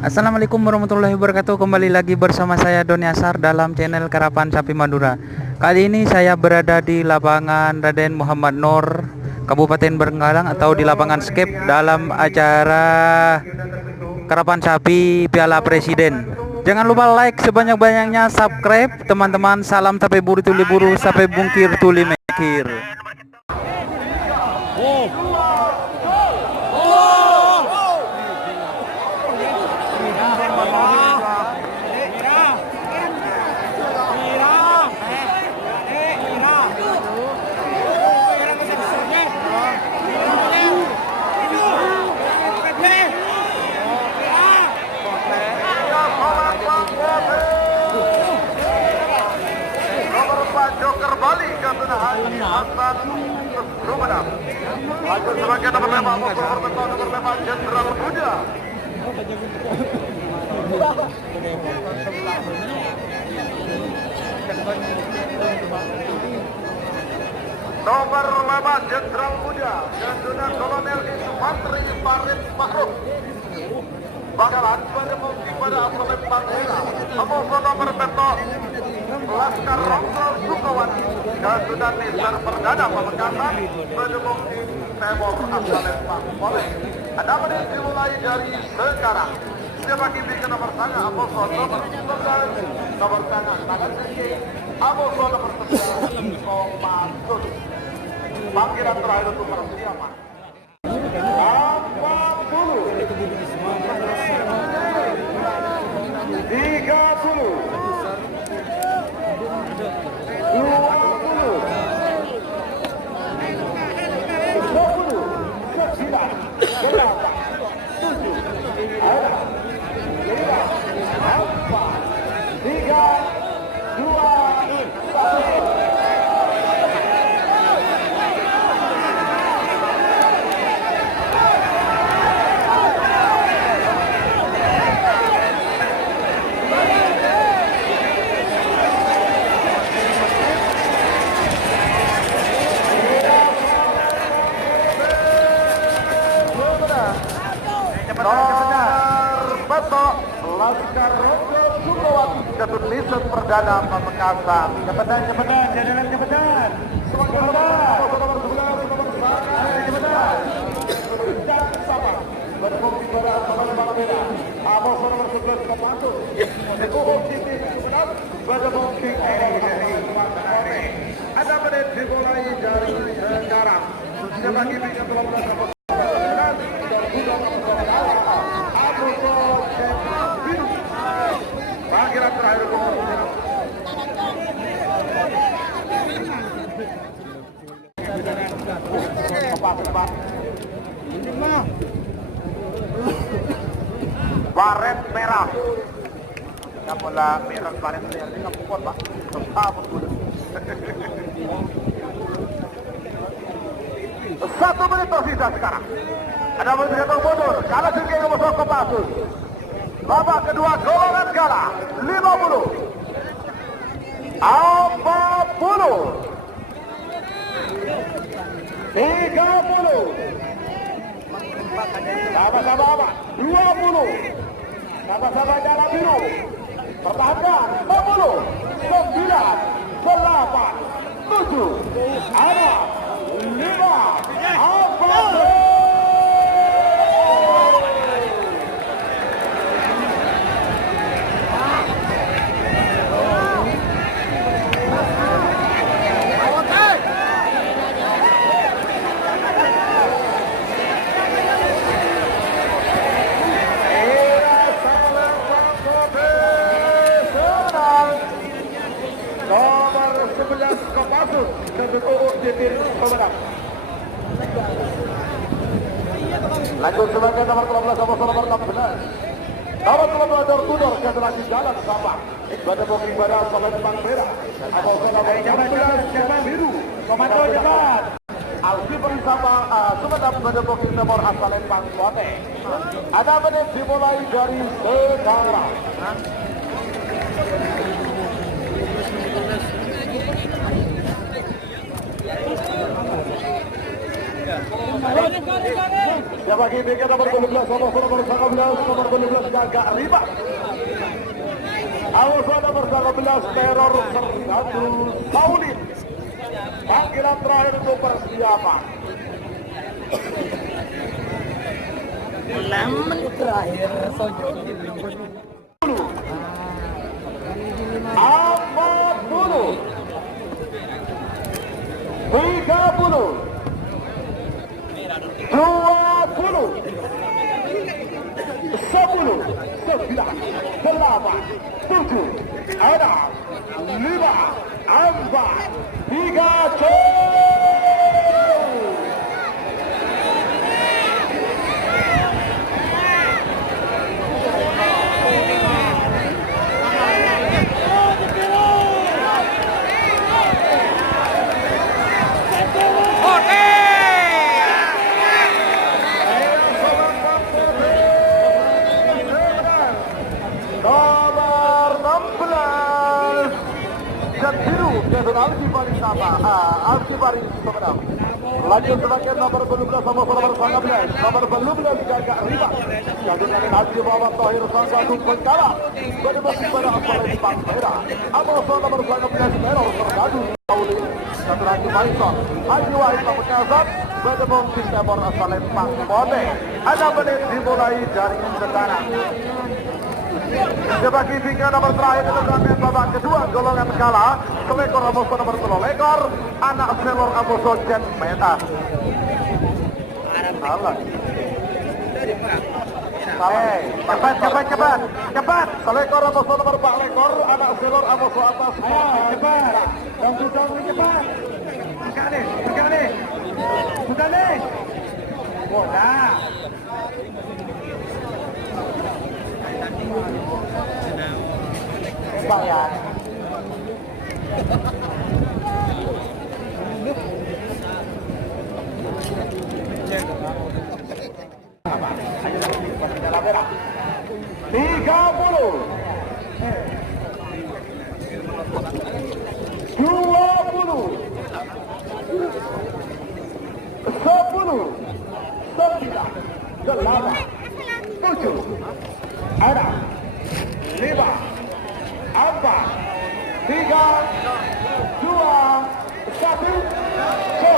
Assalamualaikum warahmatullahi wabarakatuh. Kembali lagi bersama saya Doni Asar dalam channel Karapan Sapi Madura. Kali ini saya berada di lapangan Raden Muhammad Noor, Kabupaten Bengkalang, atau di lapangan Skep dalam acara Karapan Sapi Piala Presiden. Jangan lupa like sebanyak-banyaknya, subscribe teman-teman. Salam sapi buru tuli buru, sapi bungkir tuli mekir. Joker Bali Kapten Haji Hasan Rumana. Maju sebagai nomor 5 nomor 5 Jenderal Buja. Nomor 5 Jenderal Buja, Jenderal Kolonel Infanteri Farid Mahruf. Bakalan pada mungkin pada Asal Pantera. Nomor nomor petok Laskar Rongkol Sukawati dan sudah Nisar Perdana Pemekasan mendukung tim Temor Asal Pantera. Ada menit dimulai dari sekarang. Siapa kini ke nomor tangan Aboso nomor 9, nomor tangan tangan sisi Aboso nomor 9 Komandos. Panggilan terakhir untuk persiapan. 3, 2, 1. Laskar Rongkol Sukawati Ketut Nisar Perdana Pemekasan. Cepetan, jalan cepetan. Cepetan. Dan sama. Berfungsi pada sama-sama beda. Abo nomor 11 Komandos. Dikuhung Siti Sumenap. Berfungsi ada menit dimulai dari sekarang. Sebagai bintang telah melakukan panggilan terakhir baret merah. Kamulah merah baret merah ini kamu kuat pak. Apa dulu? 1 menit tersisa sekarang. Ada menit mundur. Kalah tinggi nomor 2 Kopassus. Babak kedua golongan gala 50 30 Sama-sama apa? 20. Sama-sama jalan biru. Pertahankan 60. 9, 8, 7, 6, 5, 4. Nomor 11 Kopassus dan UU Titir Pemenang. Lanjut sebagai nomor 13 nomor 16. Nomor 12 Tudor generasi jalan sama. Pada booking pada Sobat Bang Merah. Atau nomor 14 Jaman Biru. Komando cepat. Alfi bersama Sumedang pada booking nomor Asalen Bang Bote. Ada menit dimulai dari sekarang. Siapa kini ke nomor 12 nomor 12 Gagak Riba. Awas nomor 12 Teror Satu Paulin. Panggilan terakhir untuk persiapan. Lemon terakhir Sojo. 40 30 20 10 9 8 7 6 5 4 3 cukup. Nomor 16 dan biru yaitu Alfi Paris sama Alfi Paris Sumedang. Lanjut sebagai nomor 12 sama nomor 19 nomor 12 Gagak Riba. Jadi dengan Haji Muhammad Tahir Sanggatu Pengkala berdebasi pada Asalen Bang Merah. Amoso nomor 19 Teror Tergadu Paulin satu Haji Maison Haji Wahid Pamekasan berdebong di Timur Asalen Bang Bote. Ada menit dimulai dari sekarang. Sebagai tiga nomor terakhir itu kami babak kedua golongan kala selekor Amoso nomor 3 lekor anak selor Amoso Jet Meta. Salah. Cepat. Selekor Amoso nomor 4 lekor anak selor Amoso atas. Cepat. Dong cepat. Buka deh. Nah. Bayar. Tiga puluh, 20, 10, 9, 8, 7, 6, 5, 4, 3, 2, 1, go!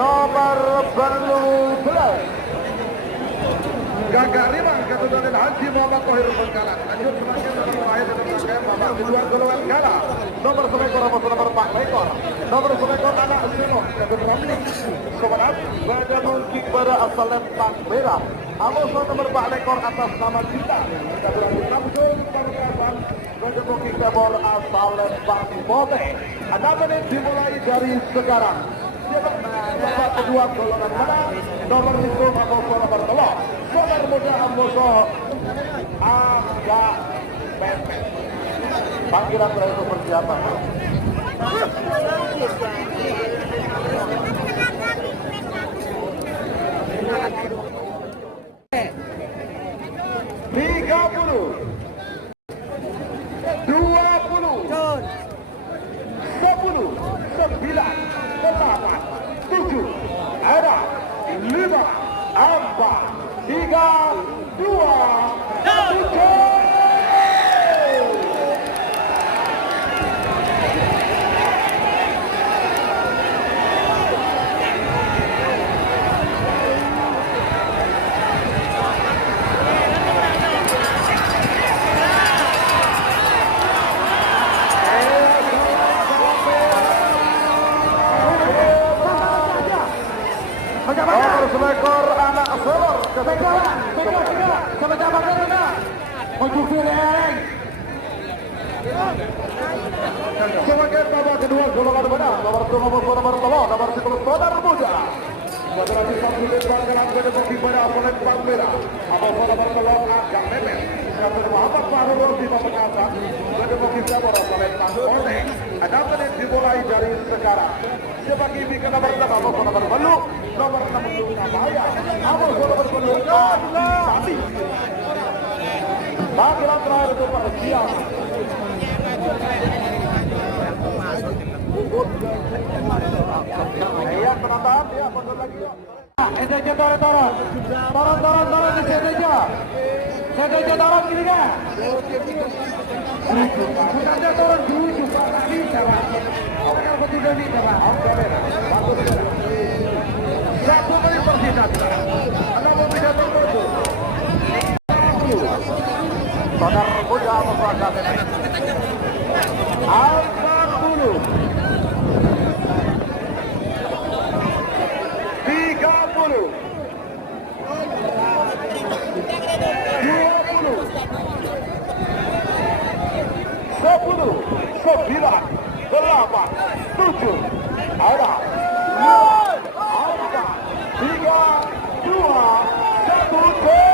Nomor 12 Gagak Riba Keturunan Haji Muhammad Tahir Pengkala. Lanjut sebagai nomor terakhir dan babak kedua golongan kala. Nomor selekor nomor 4 lekor. Nomor selekor anak Sino Kevin Ramli. Kemudian bergabung pada Asalen Bang Merah. Amoso nomor 4 lekor atas nama kita. Keturunan Samsul Pamekasan bergabung pada Asalen Bang Bote. Ada menit dimulai dari sekarang. Babak kedua golongan menang nomor itu Amoso nomor 3 nomor muda Amoso agak pepet. Panggilan terakhir untuk persiapan. Tiga puluh, 20, 10, 9, 8, 7, ada 5, 4, 3, 2, 1. Selekor anak selor sebagai babak kedua golongan menang nomor 10 Saudara Muda Federasi Sabtu Bangkalan Kedepok pada Palembang Merah atau nomor agak mepet Kapten Muhammad Fahrul di pengatas Kedepok pada Palembang Kode ada menit dimulai dari sekarang sebagai bikin nomor 6 nomor Belu nomor 6 Nabaya nomor Belu Sati panggilan terakhir untuk persiapan ya penonton ya foto lagi ya sedeja turun di sedeja turun gini kan sedeja turun dulu coba lagi coba kalau betul nih coba satu menit persisat anda mau bisa tertuju Saudara Muda memperagakan 40 ada 3, 2, 1 go!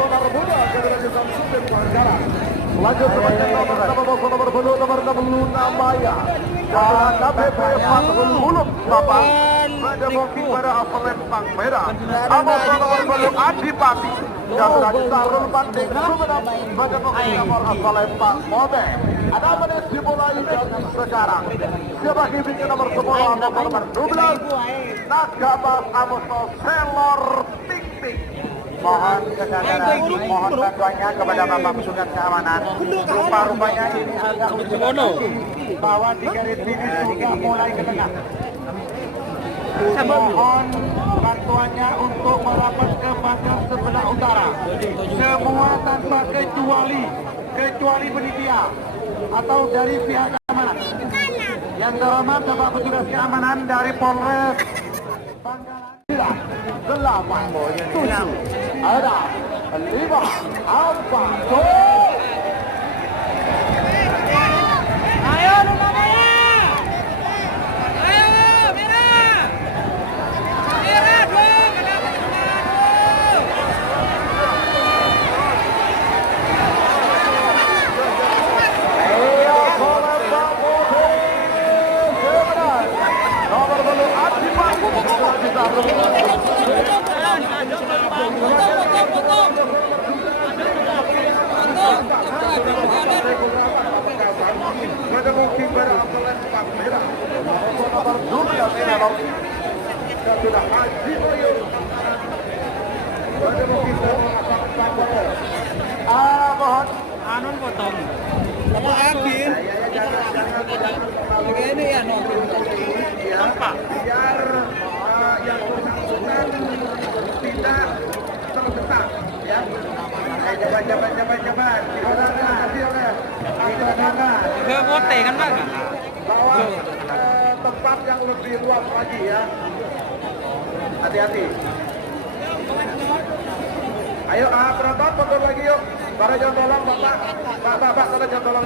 Saudara Muda keberlanjutan Supir Bangkalan lanjut sebagai nomor 60 Nabaya dan KPP Fahrul Ulum 8 Kedepok pada Palembang Merah nomor Adipati dan Sarul Banding Sumedang Kedepok nomor Palembang Kode ada menit dimulai dari sekarang sebagai bikin nomor 10 nomor 12 Nagabas Amoso Selor Pik Pik mohon kesadaran, mohon bantuannya kepada Bapak petugas keamanan. Rupa-rupanya ini agak bahwa di garis finish sudah mulai ke tengah. Mohon bantuannya untuk merapat ke pagar sebelah utara. Semua tanpa kecuali penitia atau dari pihak keamanan. Yang terhormat Bapak petugas keamanan dari Polres Bangkalan 8, 7, ada 5, 4, 2. Ayo Nabaya! Ayo Merah! Merah dong! Ada kecepatan dong! Ayo Palembang nomor belu Adipati Kedepok pada Palembang Merah nomor 12 sudah Haji Boyo Kedepok mohon Anon potong. Apa akhir? Begini ya no. apa? Biar yang bersangkutan tidak tersesat ya. Jabat. Terima kasih oleh Angkatan Ke bote kan Bang? bahwa tempat yang lebih luas lagi ya. Hati-hati. Ayo penonton mundur lagi yuk. Para jangan tolong Bapak. Bapak jangan tolong.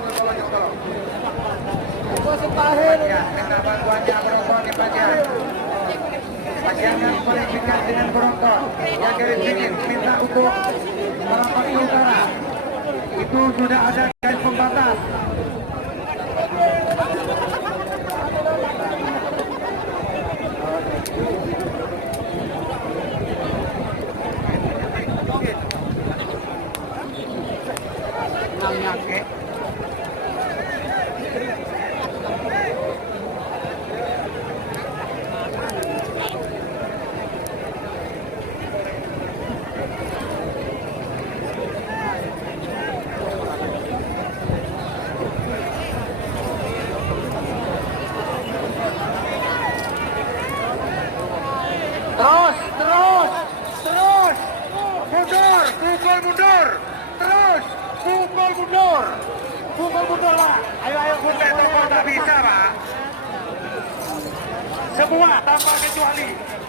Ya, minta bantuannya penonton di bagian. Jangan kualifikasi dengan penonton. Yang dari sini minta untuk penonton di utara. Itu sudah ada garis pembatas. Terus. Mundur. Terus, pukul mundur, Pak. Ayo, puntai tombol tak bisa, Pak. Semua tanpa kecuali.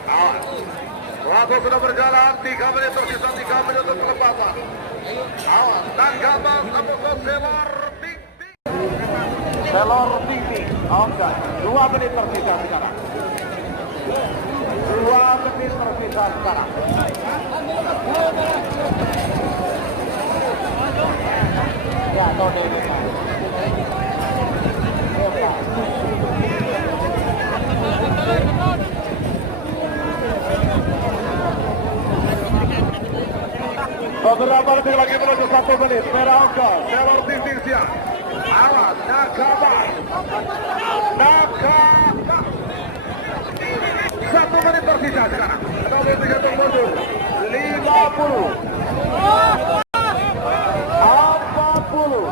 Awas. Waktu sudah berjalan 3 menit tersisa 3 menit untuk kelepatan. Awas. Dan gambar Aposos Selor Tingting. Oke. 2 menit tersisa sekarang. 2 menit tersisa sekarang. Ya, Tony ini. Beberapa detik lagi menuju 1 menit. Merauke, Selor Tingting siap. Awas, Nakaba. 1 menit tersisa sekarang. 3 mundur. 50. 40.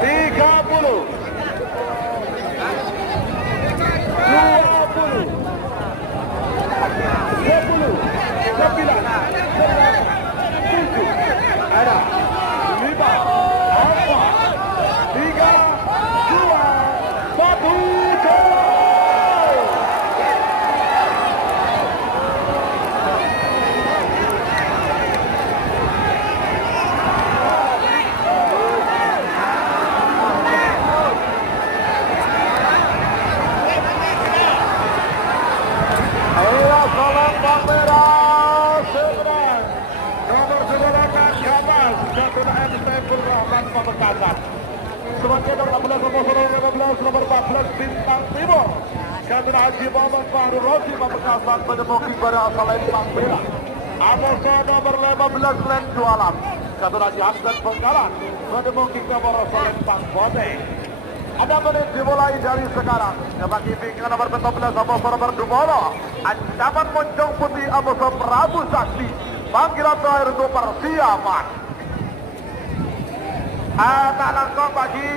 30. 20. 10. 9. 7. Ada. 5. 4. 3. 2. 1. Sebagai nomor 16, nomor 14 Bintang Timur. Kapten Haji Muhammad Fahru Rosi Pamekasan menemuki pada asal Lempang Merah. Amosa nomor 15 Lendu Alam. Kapten Haji Hamdan Penggalan menemuki nomor asal Lempang Bote. Ada menit dimulai dari sekarang. Bagi bingkai nomor 14 Amosa nomor Dumolo. Ancaman Moncong Putih Amosa Prabu Sakti. Panggilan terakhir untuk persiapan. Tak langsung bagi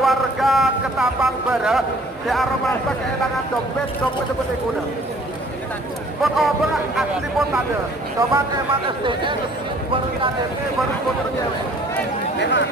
warga Ketapang Barat di Aromasa kehilangan dompet seperti guna. Pot over asli pot ada. Coba emang STN baru KTP baru motornya. Emang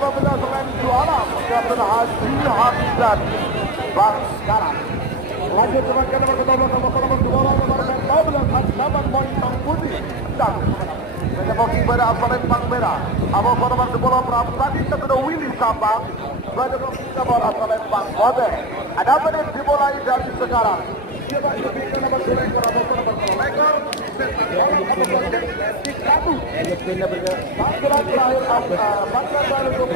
15 Lendu Alam, Kapten Haji Hamdan Bangkalan. Lanjut sebagai nomor 12 nomor 12 Ancaman Moncong Putih dan menemuki pada asal Lempang Merah. Nomor 10 Prabu Sakti kepada Willy Sabang menemuki nomor asal Lempang Bote. Ada menit dimulai dari sekarang. Coba lebih nomor 2 ekor nomor 1 ekor. Panggilan terakhir untuk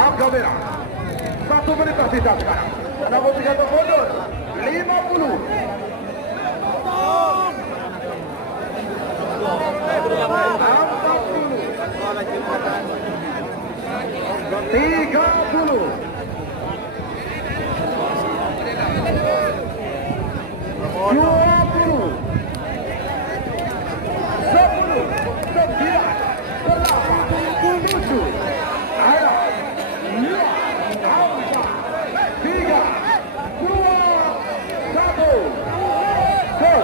Angka merah. 1 menit tersisa sekarang. Nomor 3 mundur. 50. Tiga puluh. 20. 10. 9. 8. 7. Ayo. 5. 4. 3. 2. 1. Go.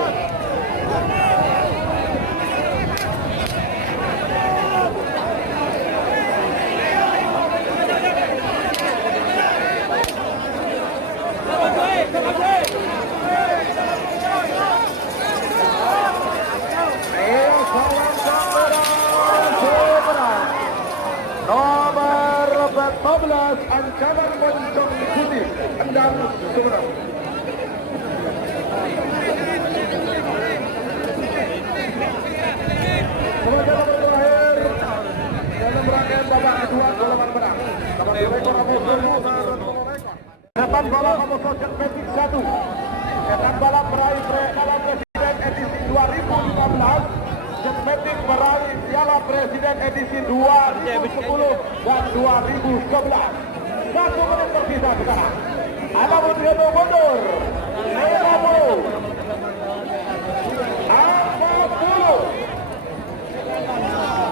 Nomor 14 ancaman moncong putih Endang Sumeneb. Sementara waktu terakhir dalam rangkaian babak kedua golongan menang. Dapat direkor depan balap Amoso Jetmatic 1. Depan balap meraih Piala Presiden edisi 2015. Jetmatic meraih Piala Presiden edisi 2010 dan 2011. 1 menit tersisa sekarang. Ada mundur. 50. 40.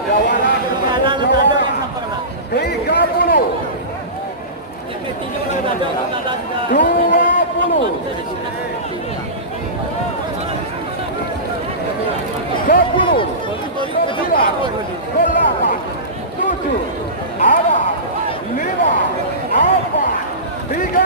Jawanan 30. 20. 10. 9. 8. 7. Ada 5. 4. 3.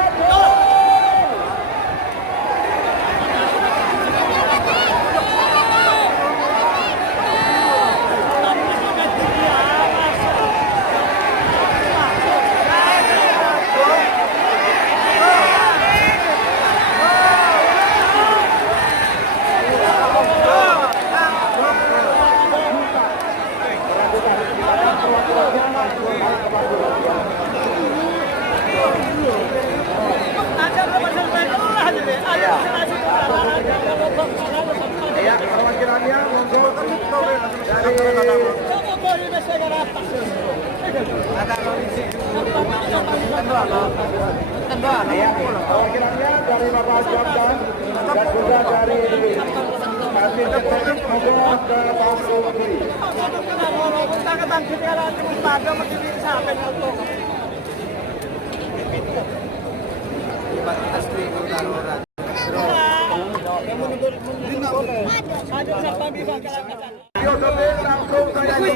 Ya, perwakilannya monggo dari perwakilannya dari Bapak Jamdan dan juga dari Masjid Jetmatic monggo ke panggung kiri.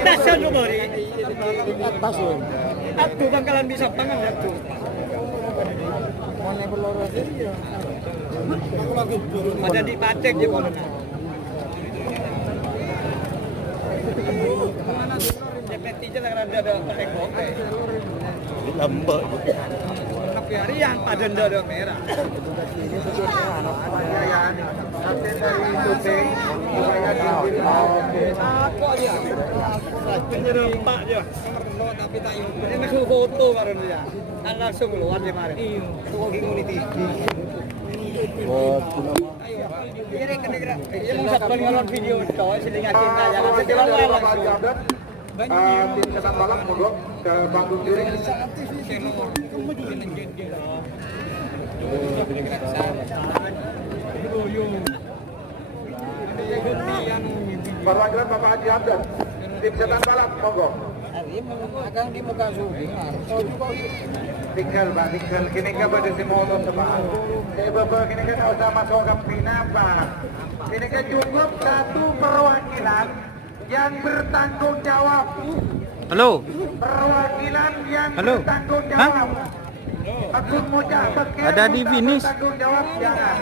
Stasiun lu bori. Aduh bakalan bisa pangan ya tuh. Ada di Pacek ya boleh. CPT aja ada ekor. Lembek. Tapi harian pada ada merah. Penyerempak dia. Tapi tak iniคือfoto baru dia. Langsung keluar dia kemarin. Community. Ini kena-kena. Dia mau satu ngalor video coy selinga cinta jangan setiap langsung. Tim kesan balap monggo ke panggung kiri. Perwakilan Bapak Haji Hamdan, tim setan balap monggo. Akan di muka syuting. Tinggal kini kan pada si motor teman. Bapak kini kan usah masuk ke Pina Pak. Ini kan cukup satu perwakilan yang bertanggung jawab. Halo. Perwakilan yang Halo. bertanggung Hah? jawab. Aku mau Ada di finish. Bertanggung jawab jangan.